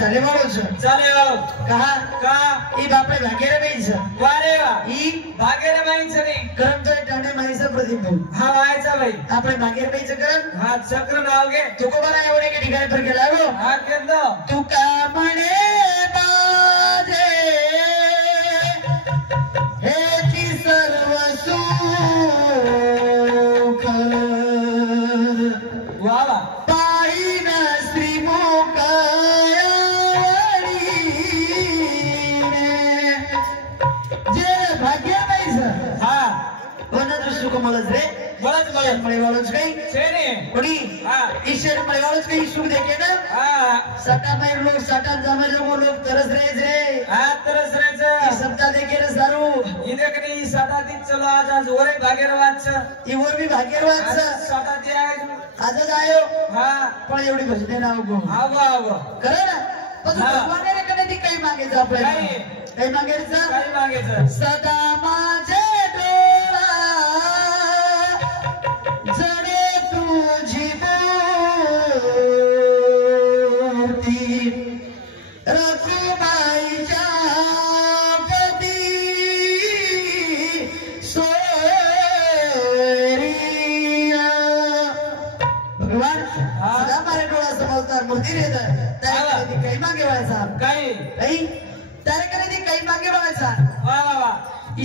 चाले वाळो छ चाले वाळो कहा का ई बापरे भागेरे बाई छ वारे वा ई भागेरे बाई छ नाही करम तो टाणे माईचा प्रदीप भाऊ हा व्हायचा बाई આપણે भागेरे बाई च करम हा चक्र नाव घे तू को बरा एवढे के ठिकाणी पर गेला गो हा केंद्र तू का म्हणे बाजे हेची सर्व सुख वा वा पाहिन श्रीमुखावडी जे भाग्य बाई छ हा कोणाचं सुख મળે રે बळच बळ મળેવાળો જ કઈ છે ને કોડી હા ઈશ્વર મળેવાળો જ કઈ સુખ દેખે ને हा સટા માં લોક સટા જમે લોકો લોક તરસ રહે છે हा तरच ઈ राहायचं શબ્દ દેખે રે સારું इदेकनी सातातीत चलो आज ओरे भागेर वाच ઈ ઓર બી ભાગ્યવાન છે साताती आहे आज જ આયો हा પણ એવડી ભજને ના ઉગો आव आव કરે ને પછી ભગવાને રે કનેથી કઈ માંગે છે આપણે કઈ માંગે છે काय मागायचं सदा माझे डोळा जणे तुझी मूर्ती रखुमाईच्या पदी सोयरिया भगवान सदा मारे डोळा समजदार मूर्ती रे त्याला काही मागे वळायचा काय काही त्याला कधी काही मागे वळायचा वा वा वा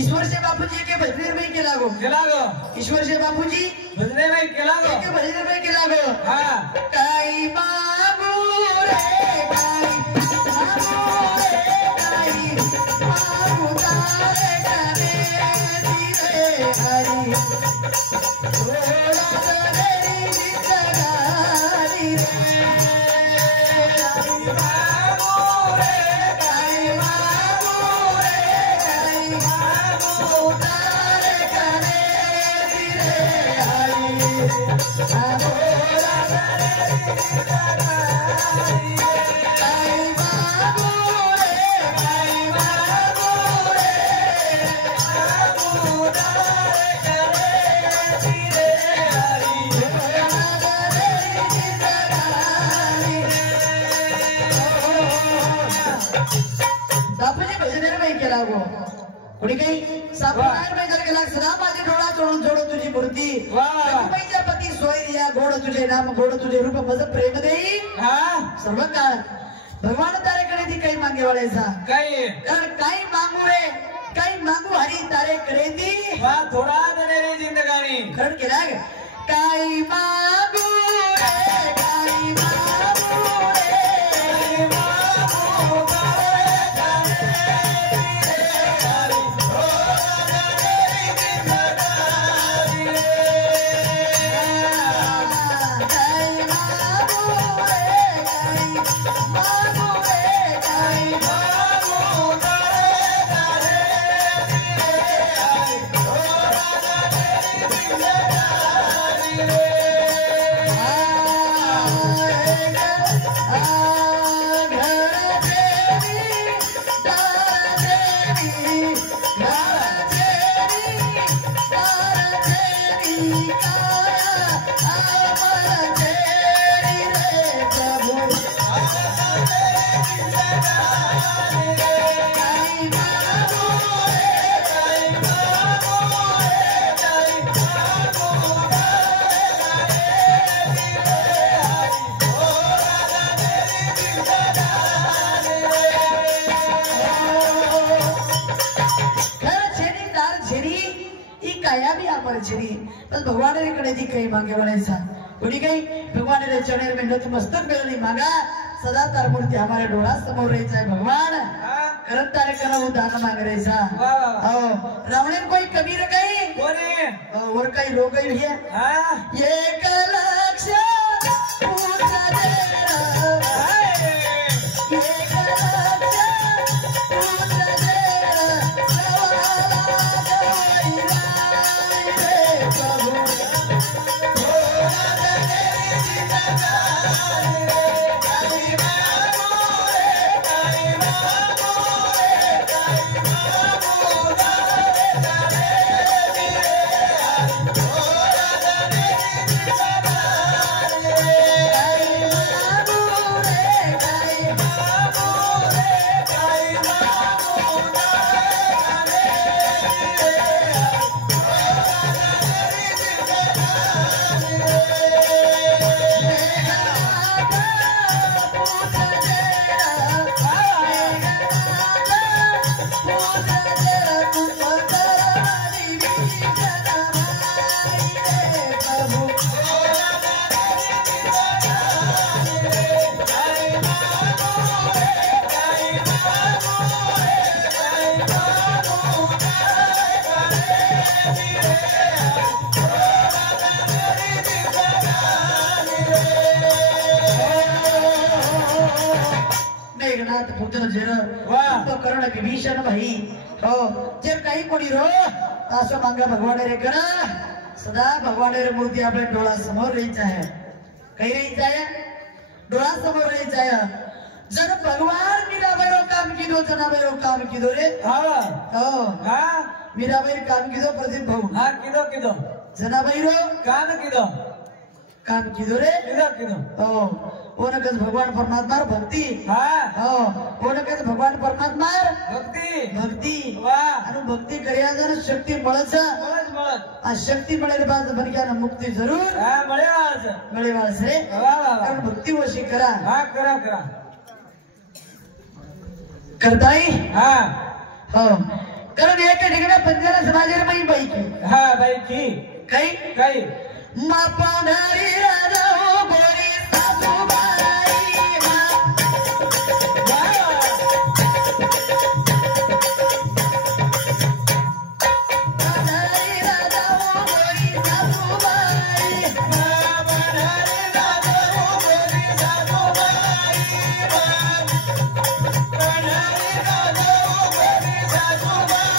ईश्वर से बापूजी के भजने में के लागो केला गो ईश्वर से बापूजी भजने नाही केला गो के भजने में के लागो हा काई मागू रे काई मागू तारे गाने दिरे हरी थोड़ा रे जिंदगानी रे बापूजी भजने में केला गो कोणी काही सापणार में जर गेला सदा माझे डोळा चोळून जोडून तुझी मूर्ती रखुमाईच्या पती सोयरिया गोड तुझे नाम गोड तुझे रूप मज प्रेम देई हा सर्व काळ भगवान तारेकडे ती काही मागे वळायचा काय कारण काही मागू रे काही मागू हरी तारेकडे ती वा थोडा दने रे जिंदगानी कारण केला काही मागू रे काही मागू रे भगवान रे कडे जी काही मागे वळायचा कोणी काही भगवान रे चढ़े में नतमस्तक मिलनी मांगा सदा तार मूर्ति हमारे डोळा समोर रहता है भगवान करत तारे करा वो दान मांग रहा हो रावण कोई कबीर कहीं कोणी और कई लोग ही है हा एक लक्ष पूजा दे नाथ पुत्र जर वाह. कर्ण विभीषण भाई हो जे काही कोणी रो असं मांगा भगवान रे करा सदा भगवान रे मूर्ति આપણે ડોળા સમોર રહી જાય કઈ રહી જાય ડોળા સમોર રહી જાય जन भगवान मीराबाईरो काम कीधो जनाबाईरो काम कीधो रे हा हो हा मीराबाई काम कीधो प्रदीप भाऊ हा किदो जनाबाईरो कान किदो काम कीधो रे किदो हो ओनकस भगवान परमात्मा भक्ति हा हो ओनकस भगवान परमात्मा भक्ति वाह आणि भक्ति કર્યા જન શક્તિ મળે છે મળે આ શક્તિ મળે બાદ બનક્યાને મુક્તિ જરૂર હા મળે છે વાહ વાહ कारण भक्ति वशी करा हा करा करताय हा हो कारण एका ठिकाणी पंजाला समाजाला माई बाई की हा बाई की काही मापाधारी राजा हो गोरी सासूबाई मापाधारी राजा हो गोरी सासूबाई मापाधारी राजा हो गोरी सासूबाई मापाधारी राजा हो गोरी सासूबाई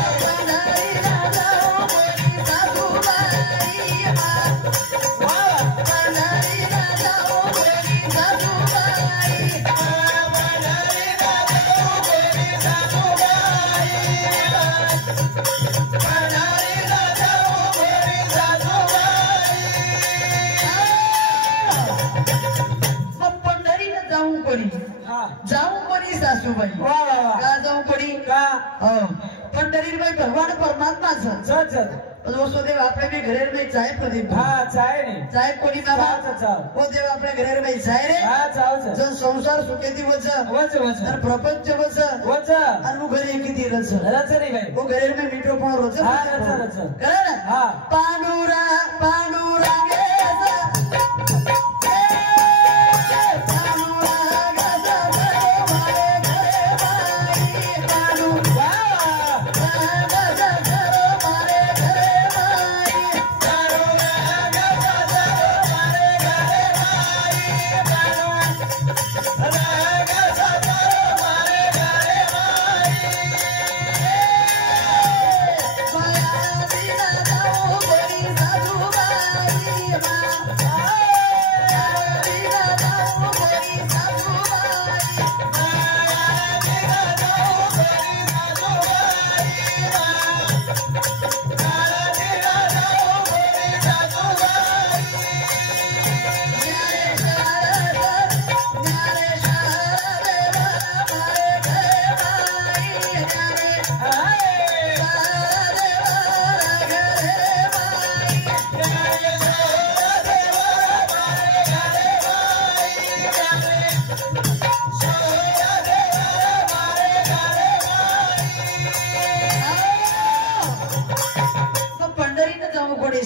मापाधारी राजा हो गोरी सासूबाई मापाधारी राजा हो गोरी सासूबाई मापाधारी राजा हो गोरी सासूबाई मापाधारी राजा हो गोरी सासूबाई मग पंढरीला जाऊ कोणी हा जाऊ कोणी सासूबाई वाह वाह वाह का जाऊ कोणी का हो पंढरीबाई भगवान परमात्माच चल वसुदेव आपल्या बी घरेर नाही जाय प्रदीप हा चाय ने जाय कोणी बाबा चाव हो देव आपल्या घरेर नाही जाय रे हा चाव जर संसार सुखेती वच वच तर प्रपंच वच आणि मग घरी किती रच नाही बाई वो घरेर में मीठो पण रोच हा रच करा ना हा पांडुरा गे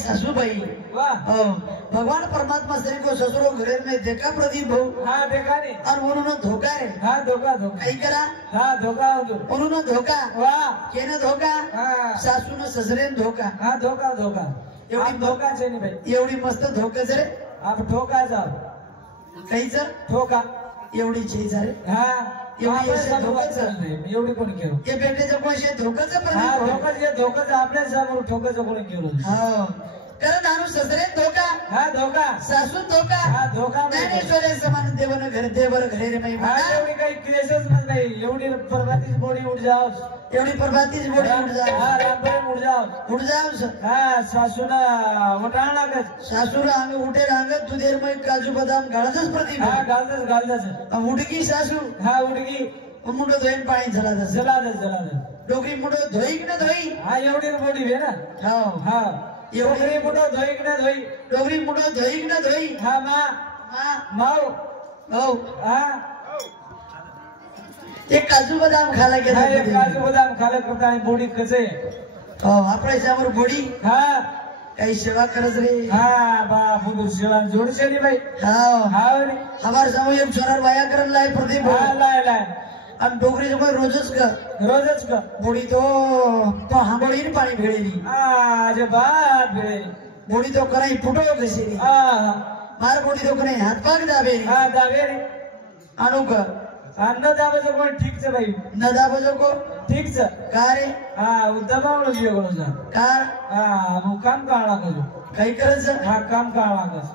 सासूबाई वाह भगवान परमात्मा श्री को ससुरो घरे में देखा प्रदीप भाऊ हाँ देखा नहीं और उन्होंने धोखा है हाँ धोखा कहीं करा हाँ धोखा उन्होंने धोखा वाह केने धोखा हाँ सासू ने ससरे धोखा हाँ धोखा एवढी धोखा छे नहीं भाई एवढी मस्त धोका रे आप ठोका जाओ काहीच ठोका एवढी चीज रे हाँ एवढी अशी धोकाच एवढी कोणी केलं हे बेटेचं कोण धोकाच हाँ धोकाच आपल्या समोर ठोकाचं कोणी केलं हो कारण नानू ससरे धोका हाँ धोका सासू धोका हाँ धोका ज्ञानेश्वरे समान देवन देवर घरे रे माई हाँ एवढी काही क्लेशच नाही एवढी परमातीच बोडी उठ जाओ एवढी परमातीच बोडी उठ जाओ हाँ रामपुरे उठ जाओ हाँ सासूना उठाण लागत सासूला अंग उठे रांगत तू देर में काजू बदाम गाळतच प्रदीप हाँ गाळतच उडकी सासू हाँ उडकी मुंडो धोईन पाणी जलादच डोकरी मुंडो धोई की ना धोई हाँ एवढी बोडी आहे ना हो हाँ एवढी मुंडो धोई की ना धोई डोकरी मुंडो धोई की ना धोई हाँ माऊ हो हाँ एक काजू बदाम खाला के हाँ एक काजू बदाम खाला करता है बोडी कसे हो आपल्या समोर बोडी हाँ काही सेवा करत रे हाँ बापू सेवा जोड शेरी भाई हाँ हाँ हमार समोर एक छोरा वाया करन लाय प्रदीप हाँ लाय आणि डोकरी जो रोजच का बोडी तो हांबोळी पाणी भेळेली जे बात भेळे बोडी तो कराई फुटो कशी हाँ मार बोडी तो कराई हात पाक दाबे हाँ दावे रे आणू का अन्न दाबाचं कोण ठीकच बाई न दाबो को ठीकच का रे हा उद्दमावलं जेवण का हा मुकाम काढला करू काही करायचं हा काम काढला कस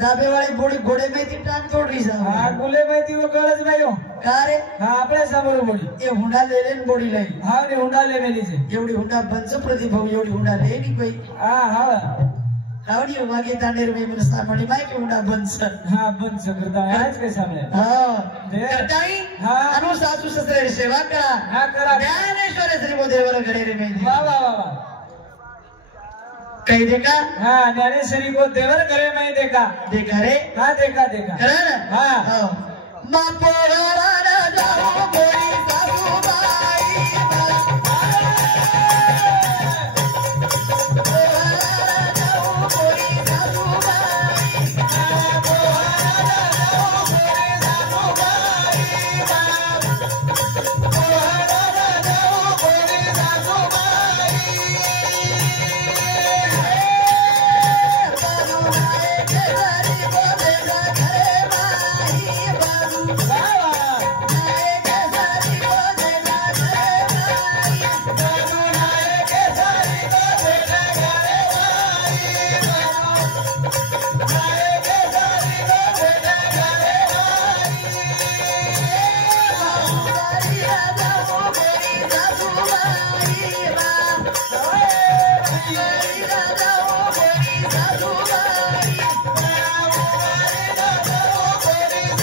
दाबेवाळी बोडी घोडे माहिती टांग तोडली हा गुले माहिती व कळच बाई हो का रे हा आपल्या समोर बोडी ये हुंडा लेले न बोडी लाई हा ने हुंडाले मेलीचे एवढी हुंडा पंच प्रतिभाव एवढी हुंडा ले नी कोई हा हा रावडी मागे तांडेर में मन सामणी माहिती हुंडा पंच हा बंद करता आज काय सामने हा दे. करताई हा. अनु सासू ससरे सेवा करा हा करा ज्ञानेश्वर श्री मोदेवर घडे रे मेली वा वा वा वा काही देखा हा ज्ञानेश्वरी को देवर करे मैं देखा देखा रे हा देखा देखा खरं ना हा. हो मा पोराला जाऊ गोरी सासूबाई पोराला जाऊ गोरी सासूबाई पोराला जाऊ गोरी सासूबाई पोराला जाऊ गोरी सासूबाई बाजू नाय केदारी बोले घरे माई बाजू वा वा नाय केदारी बोले घरे माई बाजू नाय केदारी बोले घरे माई बाजू नाय केदारी बोले घरे माई जाऊ गोरी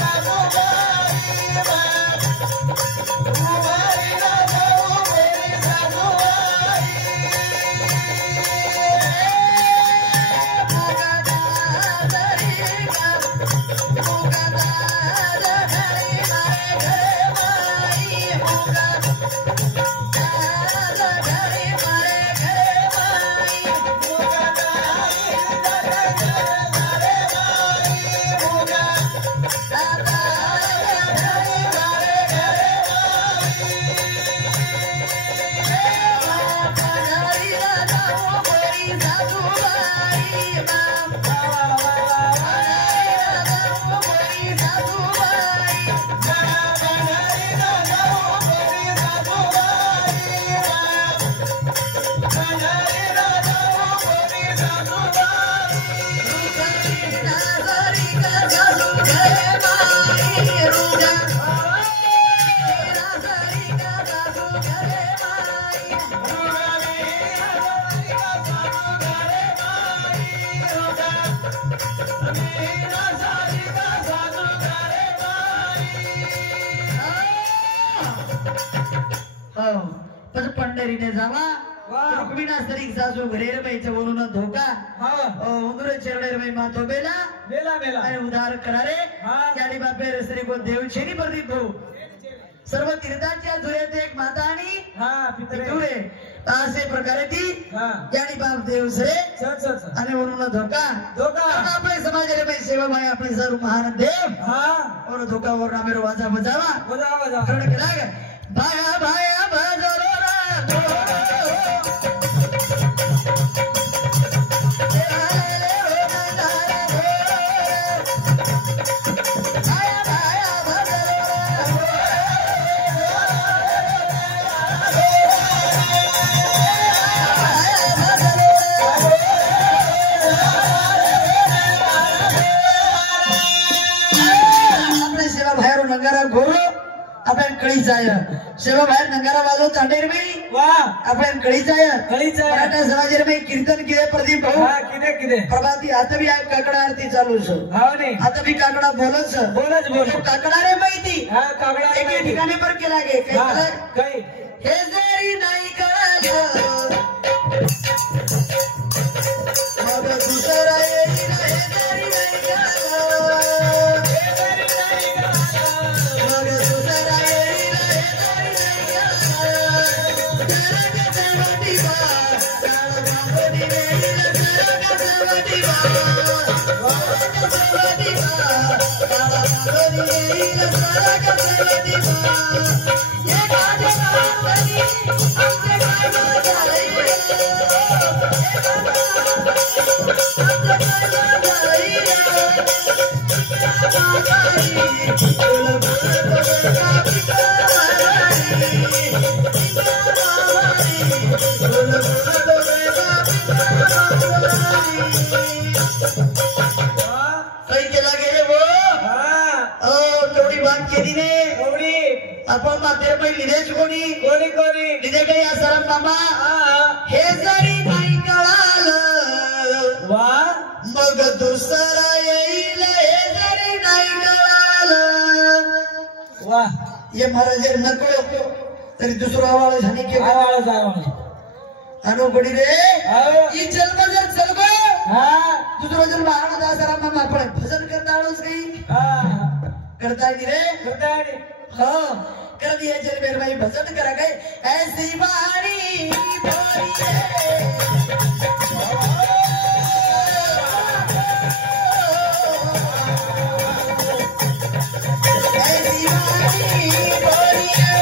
सासूबाई पंढरीने जावा वा. रुक्मिणा सरीक सासू घरेर बाईचं बोलून धोका हा उंदुर चेरडेर बाई मातो बेला मेला मेला आणि उदार करारे हा. यानी बापे रसरी को देव छेनी प्रदीप भाऊ सर्व तीर्थांच्या धुऱ्यात एक माता आणि हा पितरे धुरे असे प्रकारे ती हा यानी बाप देव सरे चल चल चल आणि वरून धोका धोका आपले समाजाला बाई सेवा भाई आपले सर्व महान देव हा और धोका वर नामेर वाजा बजावा बजा बजा करण केला गे भाया भाया बजरो नंगारा घोरू आपण कळी जाय सेवा बाहेर नंगारा वाजव तांडेर मी वा आपण कळी जाय कळी जाय. मराठा समाजेर में कीर्तन किरे प्रदीप भाऊ हा किदे किदे प्रभाती आता भी आहे काकडा आरती चालू छ हा ने आता भी काकडा बोलच बोलच बोल काकडा रे माहिती हा कागडा एके ठिकाणी पर केला गे काही हा केलं? काही हे जरी नाही कळलं मग दुसरा येईल हे जरी नाही कळलं मग दुसरा येईल हे जरी नाही कळलं सरग सवटी बा काळ बांधणी वेळील सरग सवटी बा सरग सवटी बा काळ बांधणी वेळील सरग सवटी बा ये गाजे गावली आमचे गाव झाले आमचे गाव झाले केला गेले वो तेवढी बात केली ने आपण मात्र लिहिलेच कोणी लिहिले काही आसाराम मामा हे जरी नाही कळालं वा मग दुसरा येईल हे जरी नाही कळालं वा ये महाराज नको तरी दुसरा आवाज झाली की आवाज अनुगडी रे आओ ही जन्म जर चलगो हाँ दुसरा जन्म आवाज आसाराम मामा आपण भजन करता आलोच काही करता की रे हो कर दिया जल मेरे भाई भजन करा गए ऐसी वाणी बोलिए ऐसी वाणी बोलिए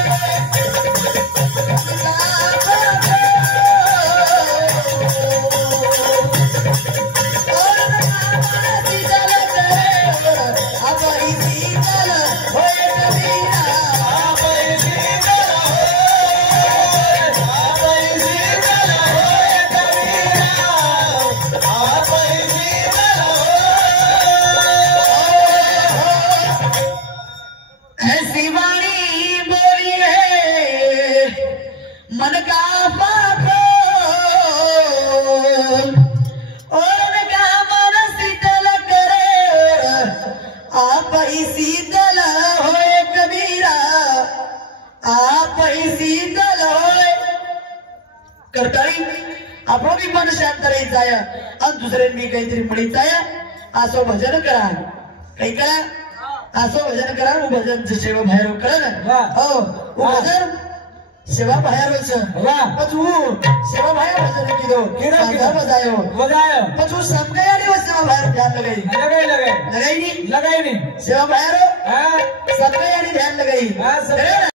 और नामाती जल करे हमारी शीतल होए कबीरा ऐसी वाणी बोली है मन का पाखो और का मन शीतल करे आप ही शीतल होए कबीरा आप ही शीतल होए करताई आपण बी मन शांत राहायचं आहे आणि दुसऱ्यांनी काहीतरी म्हणायचं आहे असं भजन करा काही करा असं भजन करा भजनचं सेवा बाहेर करा ना हो भजन सेवा बाहेर पचू सेवा बाहेर भजन किदो बजायो पचू समगाई सेवा बाहेर ध्यान लगाई लगाई नहीं सेवा बाहेर समगाई ध्यान लगाई